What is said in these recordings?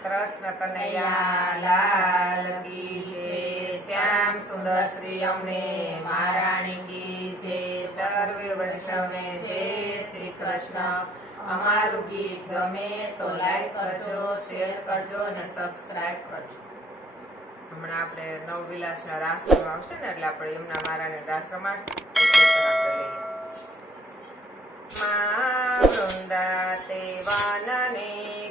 કૃષ્ણ કનૈયા લાલ કી જય। શ્યામ સુંદર શ્રી અમને મહારાણી કી જય। સર્વે વૈષ્ણવને જય શ્રી કૃષ્ણ। અમારું ગીત ગમે તો લાઈક કરજો, શેર કરજો અને સબસ્ક્રાઇબ કરજો। હમણાં આપણે નવવિલાસના રાસ આવશે ને એટલે આપણે એમના મહારાણી રાસ રમાડ વૃંદા તે વાનને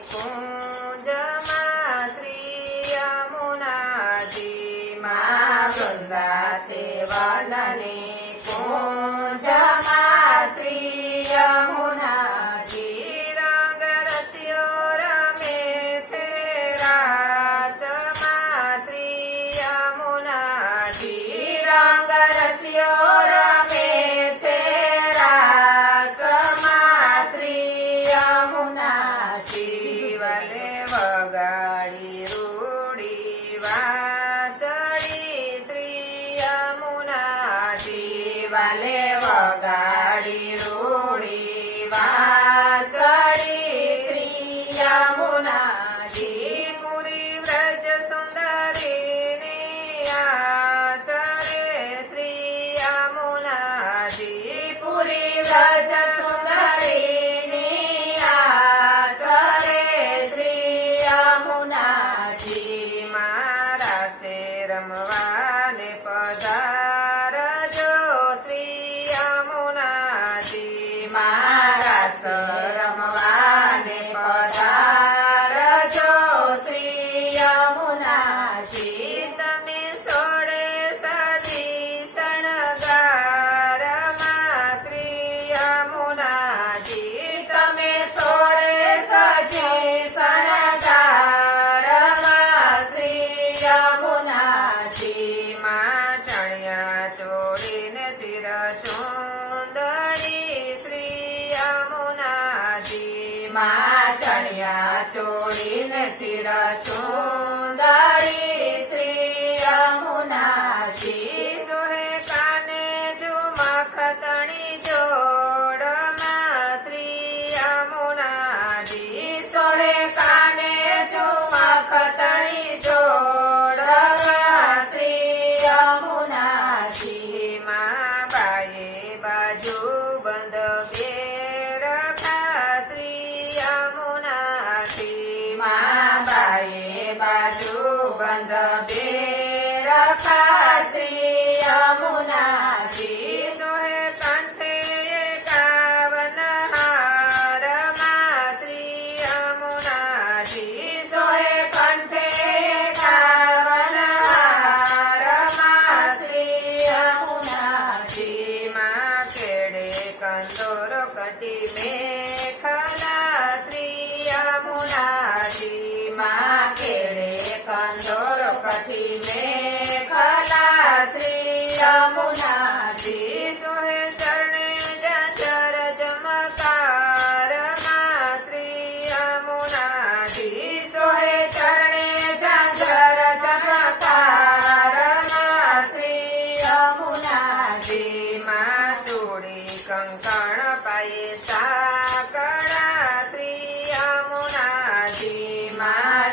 કુંજમાં શ્રી યમુનાજી। વૃંદા તે વાનને કુંજમાં શ્રી યમુનાજી। રંગ રસ્યો રમે છે રાસમાં શ્રી યમુનાજી। રંગ રસ્યો રમે છે વગાડી રૂડી વાસળી શ્રી યમુનાજી। વાલે વગાડી રૂડી વાસળી શ્રી યમુનાજી। પૂરી વ્રજ સુંદરીની આસરે શ્રી યમુનાજી। પૂરી વ્રજ રમવાને પધારજો શ્રી યમુનાજી। રાસ રમવાને પધારજો શ્રી યમુનાજી। તમે સોળે સજી શણગારમાં શ્રી યમુનાજી। તમે સોળે સજી શણગારમાં શ્રી યમુનાજી। ચણિયા ચોળીને ચિર ચુંદડી શ્રી યમુનાજી। ચણિયા ચોળીને ચિર ચુંદડી શ્રી યમુનાજી। સોહે કાને ઝુમખતણી જોડમાં શ્રી યમુનાજી। સોહે કાને ઝુમખતણી જોડમાં શ્રી યમુનાજી। બાએ બાજુ બંધ બેરખા શ્રી યમુનાજી। બાએ બાજુ બંધ બેરખા શ્રી યમુનાજી। સોહે કંઠે 51 હારમાં શ્રી યમુનાજી। સોહે કંઠે 51 હારમાં શ્રી યમુનાજી। કેડે કંદોરો કટી મેખલા શ્રી યમુનાજી। કેડે કંદોરો કટી મેખલા શ્રી યમુનાજી। સોહે ચરણે જંજર જમકારમાં શ્રી યમુનાજી। સોહે ચરણે જંજર જમકારમાં શ્રી યમુનાજી। ચોડી કંકણ પાયે સાકડા શ્રી યમુનાજી।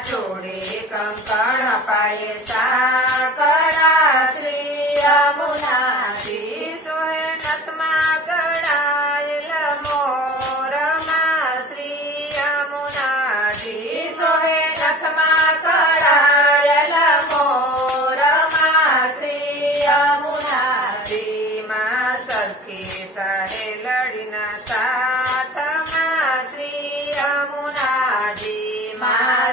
ચોડી કંકણ પાયે સાકડા શ્રી યમુનાજી। સોહે નથમાં ગળાયેલ મોરમાં શ્રી યમુનાજી। સોહે નથમાં ગળાયેલ મોરમાં શ્રી યમુનાજી। સરખી સહેલડીના સાથમાં શ્રી યમુનાજી।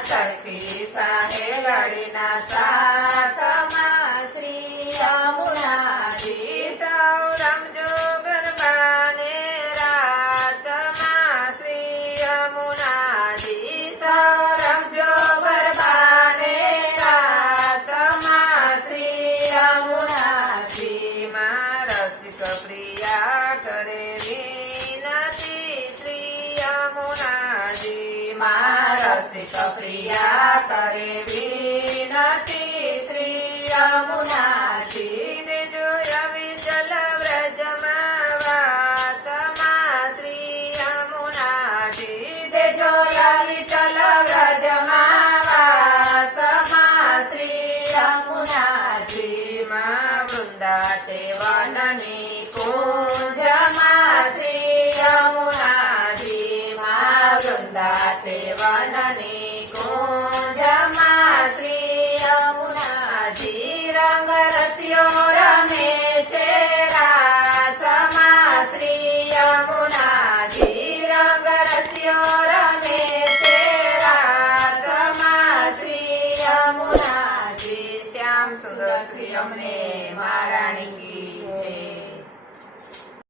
સરખી સહેલડીના સાથમાં શ્રી યમુનાજી। સૌ રમજો ગરબાને રાસમાં શ્રી યમુનાજી। સૌ રમજો ગરબાને રાસમાં શ્રી યમુનાજી। રસિક પ્રિયા કરે વિનતી શ્રી યમુનાજી। રસિક પ્રિયા કરે વિનતી શ્રી યમુનાજી।